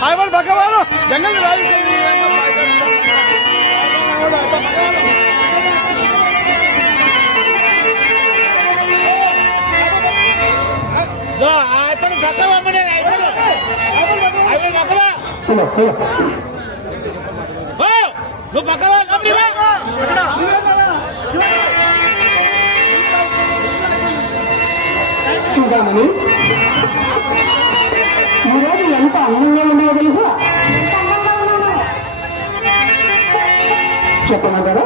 भगवान जंगल में చూద్దామని ఈరోజు ఎంత అందంగా ఉన్నాయో తెలుసా? చెప్పమంటారా?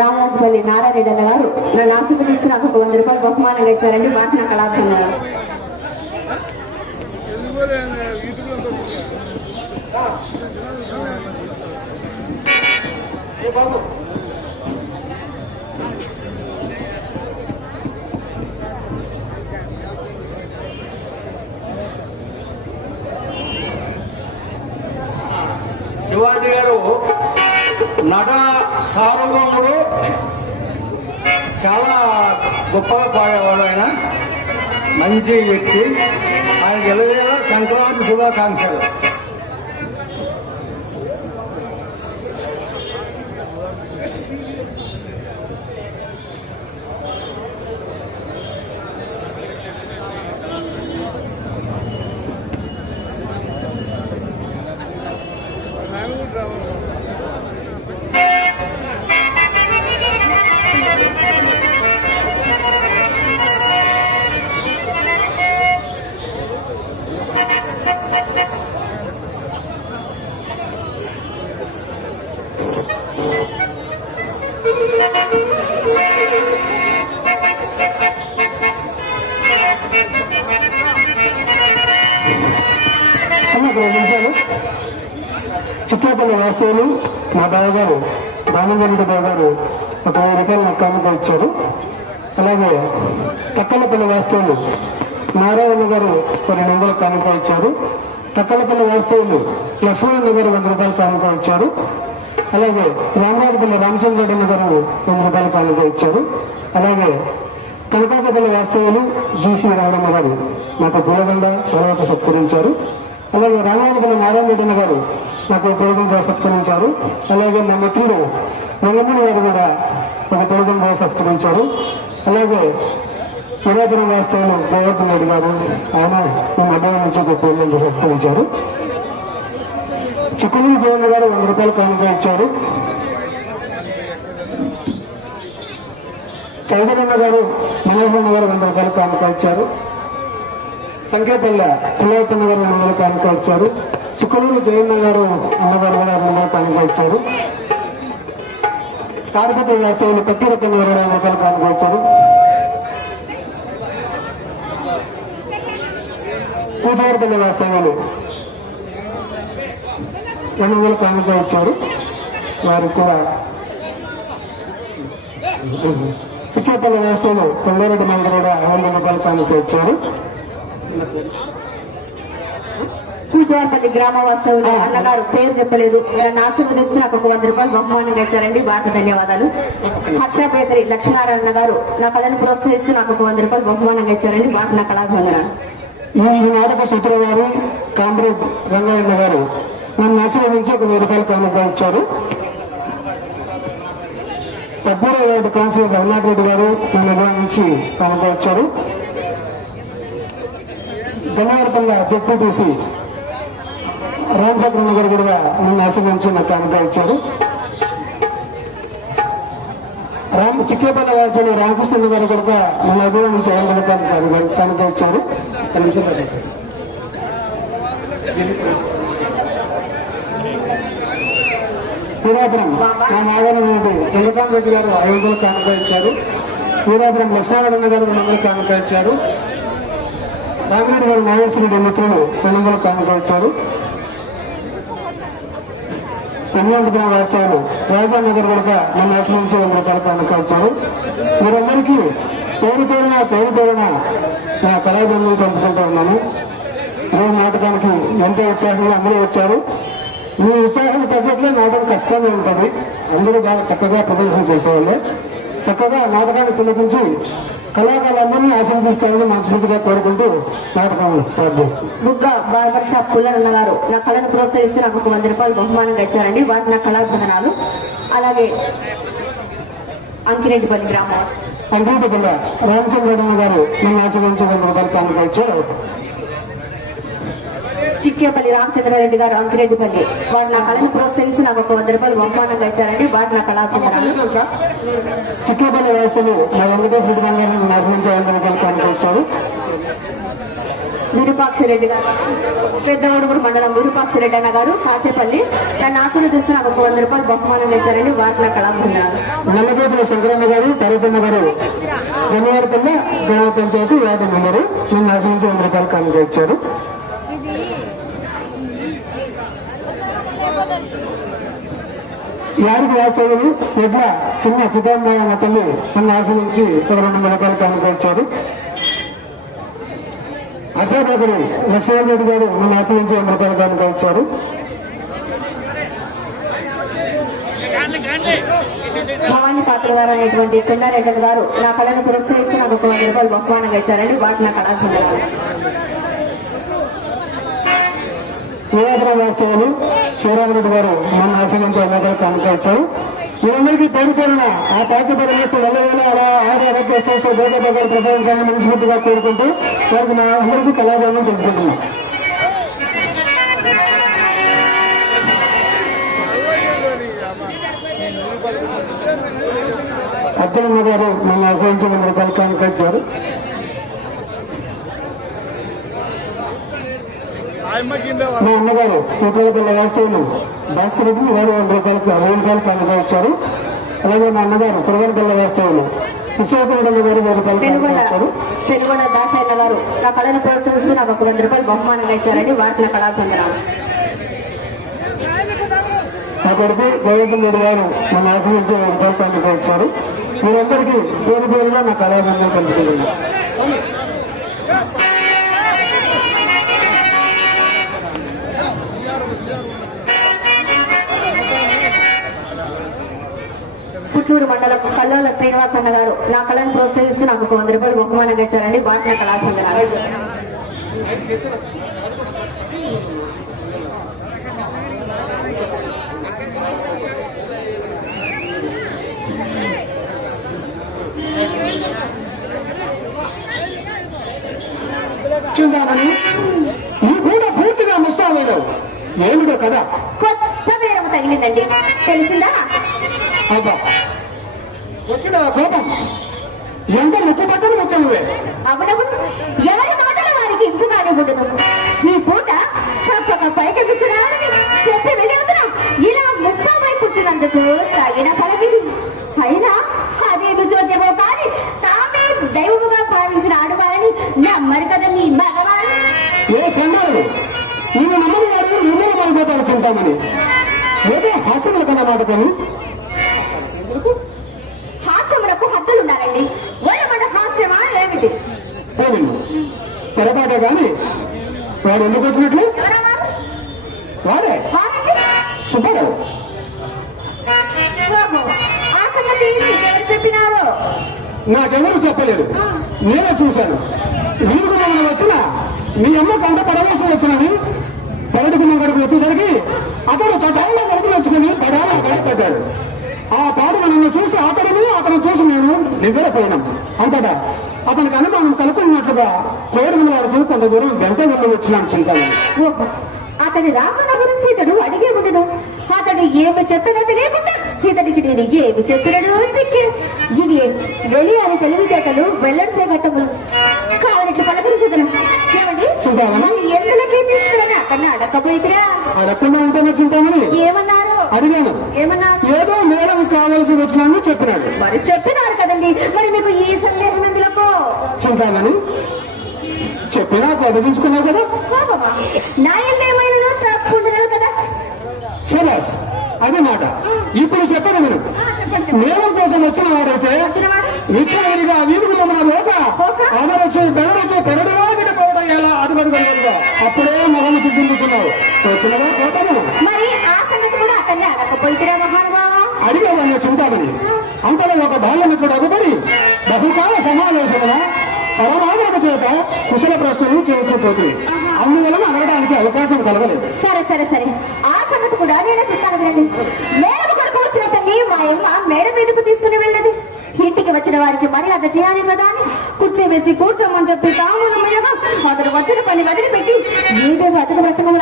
రామరాజుపల్లి నారాయణ గారు నన్ను ఆశీర్వదిస్తూ నాకు 100 రూపాయలు బహుమానంగా ఇచ్చారండి. వాటిని కళాభివందనాలు. శివాజీ గారు నటన సార్వభౌముడు, చాలా గొప్పగా పాడేవాడు. ఆయన మంచి వ్యక్తి. ఆయన గెలవేళ సంక్రాంతి శుభాకాంక్షలు. చిక్కేపల్లి వాస్తవులు మా బావగారు రామగండి బావగారు 10,000 రూపాయలు నాకు కానుక ఇచ్చారు. అలాగే తక్కలపల్లి వాస్తవులు నారాయణ గారు 200 కానుక ఇచ్చారు. తక్కలపల్లి వాస్తవులు లక్ష్మణ గారు 100 రూపాయలు కానుక ఇచ్చారు. అలాగే రామరాజపల్లి రామచంద్రరెడ్డి గారు 100 రూపాయలు కానుక ఇచ్చారు. అలాగే కనకాకపల్లి వాస్తవులు జీసీ రావణమ్మ గారు నాకు పూలదండ సెలవుతో సత్కరించారు. అలాగే రామరాజపల్లి నారాయణ రెడ్డి గారు నాకు పూలదండ సత్కరించారు. అలాగే మా మిత్రుడు రంగమణి గారు కూడా ఒక పూలదండ సత్కరించారు. అలాగే పురాతన వాస్తవులు గోవర్ధన్ రెడ్డి గారు ఆయన మా మధ్య నుంచి ఒక పూలదండ సత్కరించారు. చుక్కునూరు జగన్ గారు 100 రూపాయలు కానుక ఇచ్చారు. చౌదరన్న గారు మనోహరన్న గారు 100 రూపాయలు కానుక ఇచ్చారు. సంకేపల్ల పుల్లయ్యప్పన్న గారు 100 కానుక ఇచ్చారు. చుక్కలూరు జయన్న గారు అన్నగారు కూడా 100 కానుక ఇచ్చారు. తారపతి వాస్తవులు కత్తిరప్పన్న గారు 100 రూపాయలు కానుక ఇచ్చారు. పూజారిపల్లి వాస్తవులు 200 కానుక ఇచ్చారు. వారికి కూడా చిక్కేపల్లి వాస్తవులు కొండారెడ్డి మంది కూడా 500 రూపాయలు కానుక ఇచ్చారు. పూజారపల్లి గ్రామ వాస్తవులు అన్నగారు పేరు చెప్పలేదు, నన్ను ఆశీర్వదిస్తూ నాకు 100 రూపాయలు బహుమానంగా ఇచ్చారండి. బాగా ధన్యవాదాలు. హర్షపేదరి లక్ష్మీనారాయణ గారు నా కళను ప్రోత్సహిస్తూ నాకు 100 రూపాయలు బహుమానంగా ఇచ్చారండి. బాగా నా కళాభివందనాలు. ఈ నాటక సూత్రవారు కామ్రేడ్ రంగయ్య గారు నన్ను ఆశీర్వదించి 100 రూపాయలు కానుక ఇచ్చారు. 17వ వార్డు కౌన్సిలర్ రఘునాథ్ రెడ్డి గారు నన్ను నిర్వహించి కానుక ఇచ్చారు. గన్నవరపల్లి జెడ్పీటీసీ రామచంద్రన్న గారు కూడా నన్ను ఆశీర్వదించి నాకు కానుక ఇచ్చారు. చిక్కేపల్లి వాసులు రామకృష్ణ గారు కూడా నన్ను అభిమానించి 500 రూపాయలు కానుక ఇచ్చారు. పూరాపురం మా నాగరం చంద్రకాంత్ రెడ్డి గారు 500 కానుక ఇచ్చారు. పూరాపురం లక్ష్మణ గారు 200 కానుక ఇచ్చారు. రామిరెడ్డి గారు నాగేశ్వరరెడ్డి మిత్రులు 200 కానుక ఇచ్చారు. కన్యాకుమారి వాస్తవులు రాజానగర్ కూడా నన్ను ఆశ్రమించి 100 రూపాయలు కానుక ఇచ్చారు. మీరందరికీ పేరు పేరున నా కళాభివందనలు పంచుకుంటూ ఉన్నాను. ఈ నాటకానికి ఎంతో ఉత్సాహంగా అందరూ వచ్చారు. మీ ఉత్సాహం తగ్గట్లే నాటకం కష్టంగా ఉంటుంది. అందరూ బాగా చక్కగా ప్రదర్శన చేసేవాళ్ళే. చక్కగా నాటకాన్ని తిలకించి కళాకారులందరినీ ఆశీర్వదిస్తారని మనస్ఫూర్తిగా కోరుకుంటూ నాటకం ప్రారంభిస్తాం. బుగ్గ బార్బర్ షాప్ పుల్లన్న గారు నా కళను ప్రోత్సహిస్తూ నాకు 100 రూపాయలు బహుమానంగా ఇచ్చారండి. వాటి నా కళాభివందనాలు. అలాగే అంకిరెడ్డిపల్లి గ్రామం అంకిరెడ్డిపల్లి రామచంద్రరెడ్డి గారు నన్ను ఆశీర్వదించి 100 రూపాయలు కానుక ఇచ్చారు. చిక్కేపల్లి రామచంద్రారెడ్డి గారు అంకిరెడ్డిపల్లి వారు నా కళను ప్రోత్సహిస్తూ నాకు ఒక 100 రూపాయలు బహుమానంగా ఇచ్చారండి. వారు నా కళాభిందనాలు. చిక్కేపల్లి వాసులు మా వెంకటేశ్వర బంగారం నాశనం చేయాలని కానుకొచ్చారు. విరూపాక్షరెడ్డి గారు పెద్ద ఒడుగురు మండలం విరూపాక్షరెడ్డి అన్న గారు కాసేపల్లి నన్ను ఆశీర్వదిస్తూ నాకు ఒక 100 రూపాయలు బహుమానంగా ఇచ్చారండి. వారు నా కళాభిందనాలు. నల్లగోపుల శంకరమ్మ గారు పర్వతమ్మ గారు గన్నవారిపల్లి గ్రామ పంచాయతీ వార్డు మెంబరు నన్ను ఆశించి 100 రూపాయలు కానుకొచ్చారు. యారికి వాస్తవులు ఎడ్ల చిన్న చిదంబయ్య అన్న తల్లి నన్ను ఆశ్రయించి 200 రూపాయలు కానుకొచ్చారు. అశాబాబుని లక్ష్మణరెడ్డి గారు నన్ను ఆశ్రయించి 100 రూపాయలు కానుకొచ్చారు. భవానీ పాత్ర గారు అనేటువంటి కొండారెడ్డి గారు నా కళను ప్రోత్సహిస్తూ నాకు ఒక 100 రూపాయలు బహుమానంగా ఇచ్చారండి. వాటి నా కళాభిందనాలు. యువపురం వాస్తవులు శివరామరెడ్డి గారు నన్ను ఆశ్రయించి 100 రూపాయలు కానుకొచ్చారు. మీరందరికీ పేరు పేరున ఆ పార్టీ పరివేసి వెళ్ళవేళ అలా ఆరోగ్య స్టేషన్ భోజపా గారు ప్రసాదించాలని మనస్ఫూర్తిగా కోరుకుంటూ వారికి మా అందరికీ కళాభావం తెలుపుకుంటున్నాం. అద్దెలమ్మ గారు నన్ను ఆశ్రయించి 100 రూపాయలు కానుకొచ్చారు. మా అమ్మగారు కోట్లపల్లి వాస్తవులు భాస్కరెడ్డి వారు 100 రూపాయలు కానుకొచ్చారు. అలాగే మా అన్నగారు కురవరపల్లి వాస్తవులు కుషాకురెడ్డి గారు 100 రూపాయలు కానుకొచ్చారు. పెనుగొండ దాసయ్య గారు నా కళను ప్రోత్సహిస్తూ నాకు ఒక 100 రూపాయలు బహుమానంగా ఇచ్చారండి. వాటి నా కళాభిందనాలు. మా కొడుకు గోవిందరెడ్డి గారు నన్ను ఆశ్రయించి 100 రూపాయలు కానుకొచ్చారు. మీరందరికీ పేరు పేరుగా నా కళాభిందనం కలుపుతున్నాను. పుట్టూరు మండలం కల్లోల శ్రీనివాస్ అన్న గారు నా కళను ప్రోత్సహిస్తూ నాకు ఒక 100 రూపాయలు బహుమానంగా ఇచ్చారండి. వాటి నా కళాభిందనాలు. చిందామణి ఈ కూడా పూర్తిగా ముస్తాలేదు ఏమిటో కదా కొత్త పేరము తగిలిందండి తెలిసిందా? అబ్బా వచ్చిన కోపం ఎంత ముక్కు పట్టలు ముఖ్యమే. అవునవును ఎవరి మాటలు వారికి ఇంపుగానే ఉండదు. ఈ పూట తప్పక పైకెక్కించడానికి చెప్పి వెళ్ళవుతున్నాం. ఇలా ముస్తాబై కూర్చున్నందుకు తగిన ఫలమిది. అయినా అదేమి చోద్యమో కానీ తామే దైవముగా భావించిన ఆడవారని నమ్మరు కదా మీ భగవాన్. ఏ చెన్నాడు నేను నమ్మని వాడు నిర్మల మారిపోతాను చింతామని ఏదో హాస్యముల కన్నా మాట కానీ హాస్యములకు హద్దులున్నారండి. మన హాస్యమా ఏమిటి? పోవిండు పొరపాటే గాని వాడు ఎందుకు వచ్చినట్లు ఎవరన్నారు? వాడే వారండి సుబ్బారావు. ఓహో, ఆ సంగతి మీకెవరు చెప్పినారో? నాకెవరు చెప్పలేదు, నేనే చూశాను. వీరికి మనం వచ్చిన మీ అమ్మ కంట పడవేసి వచ్చినని పర్యటకున్న గడుపు వచ్చేసరికి అతడు తటాల్లో గడుపు వచ్చుకుని పడాలి బయటపడ్డాడు. ఆ పాడును నన్ను చూసి అతను చూసి నేను నివ్వెరపోయినాం. అంతటా అతనికి అనుమానం కలుపుకున్నట్లుగా కోరినలాడుతూ కొంత దూరం వెంట వెళ్ళి వచ్చినాడు చింతలు. ఓహో, అతని రాకన గురించి ఇతడు అడిగే ఉండను. అతడు ఏమి చెప్పినా తెలియకుండా ఇతడికి నేను ఏమి చెప్పినడు చిక్కి ఇవి వెళ్ళి తెలివితేటలు వెల్లడిసే ఘట్టములు కావాలంటే పలకరించదను. ఏమండి ఎందులకే తీసుకుని అతన్ని అడగకపోయిరా? అడగకుండా ఉంటేనే చింతామని ఏమన్నారు? అడిగాను. ఏమన్నారు? ఏదో మేడం కావాల్సి వచ్చినాను చెప్పినాడు. మరి చెప్పినారు కదండి, మరి మీకు ఈ సందేహం ఎందులకు? చింతామని చెప్పినా అడిగించుకున్నావు కదా. నా ఏమైనా తప్పు ఉండదు కదా. సరాస్ అదే మాట. ఇప్పుడు చెప్పను నేను మేడం కోసం వచ్చిన వాడైతే విచ్చలవిడిగా వీధులు మన లోక అమరచు బెదరచు పెరడుగా విడిపోవడం ఎలా అదుగదుగా అప్పుడే మొహం చూపించుకున్నావు. వచ్చినవా కోపము? మరి ఆ సంగతి కూడా అతన్ని అడగకపోయిరా మహానుభావా? అడిగేవాళ్ళ చింతామని అంతలో ఒక బాల్యమిత్రుడు అగుపడి బహుకాల సమావేశమున పరమాదరణ చేత కుశల ప్రశ్నలు చేయించిపోతుంది. అందువలన అడగడానికి అవకాశం కలగలేదు. సరే సరే సరే, ఆ సంగతి కూడా నేను చెప్తాను వినండి. మేడ కొరకు వచ్చిన తల్లి మా అమ్మ మేడ మీదకు తీసుకుని వెళ్ళదు. ఇంటికి వచ్చిన వారికి మర్యాద చేయాలి కదా అని కుర్చీ వేసి కూర్చోమని చెప్పి తాములు అతను వచ్చిన పని వదిలిపెట్టి ఏదేదో అతని ప్రసంగం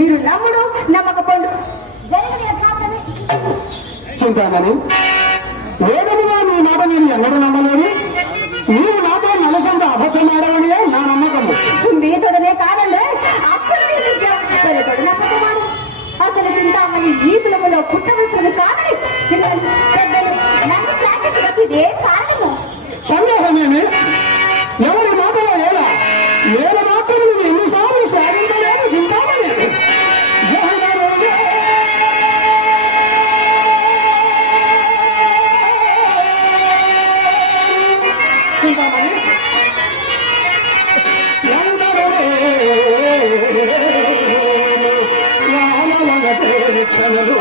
మీరు నమ్ముడు నమ్మకపోండు జరిగిన యథార్థమే. చింతామణి, వేదముగా నీ మాట నేను ఎన్నడూ నమ్మలేని నీవు నాతో నలసంత అబద్ధమాడవని నా నమ్మకము. మీతోడనే కాదండి, అసలు నీ విద్య తొలితోడు నమ్మకమాడు. అసలు చింతామణి ఈ కులములో పుట్టవలసింది కాదని చిన్నలు పెద్దలు నన్ను ప్రాకృతికి ఇదే కారణము. సందేహమేమి? ఎవరి మాటలో ఎలా నేను మాత్రం నువ్వు ఎన్నిసార్లు సాధించలేను చింతామణి. చింతామణి క్షణలు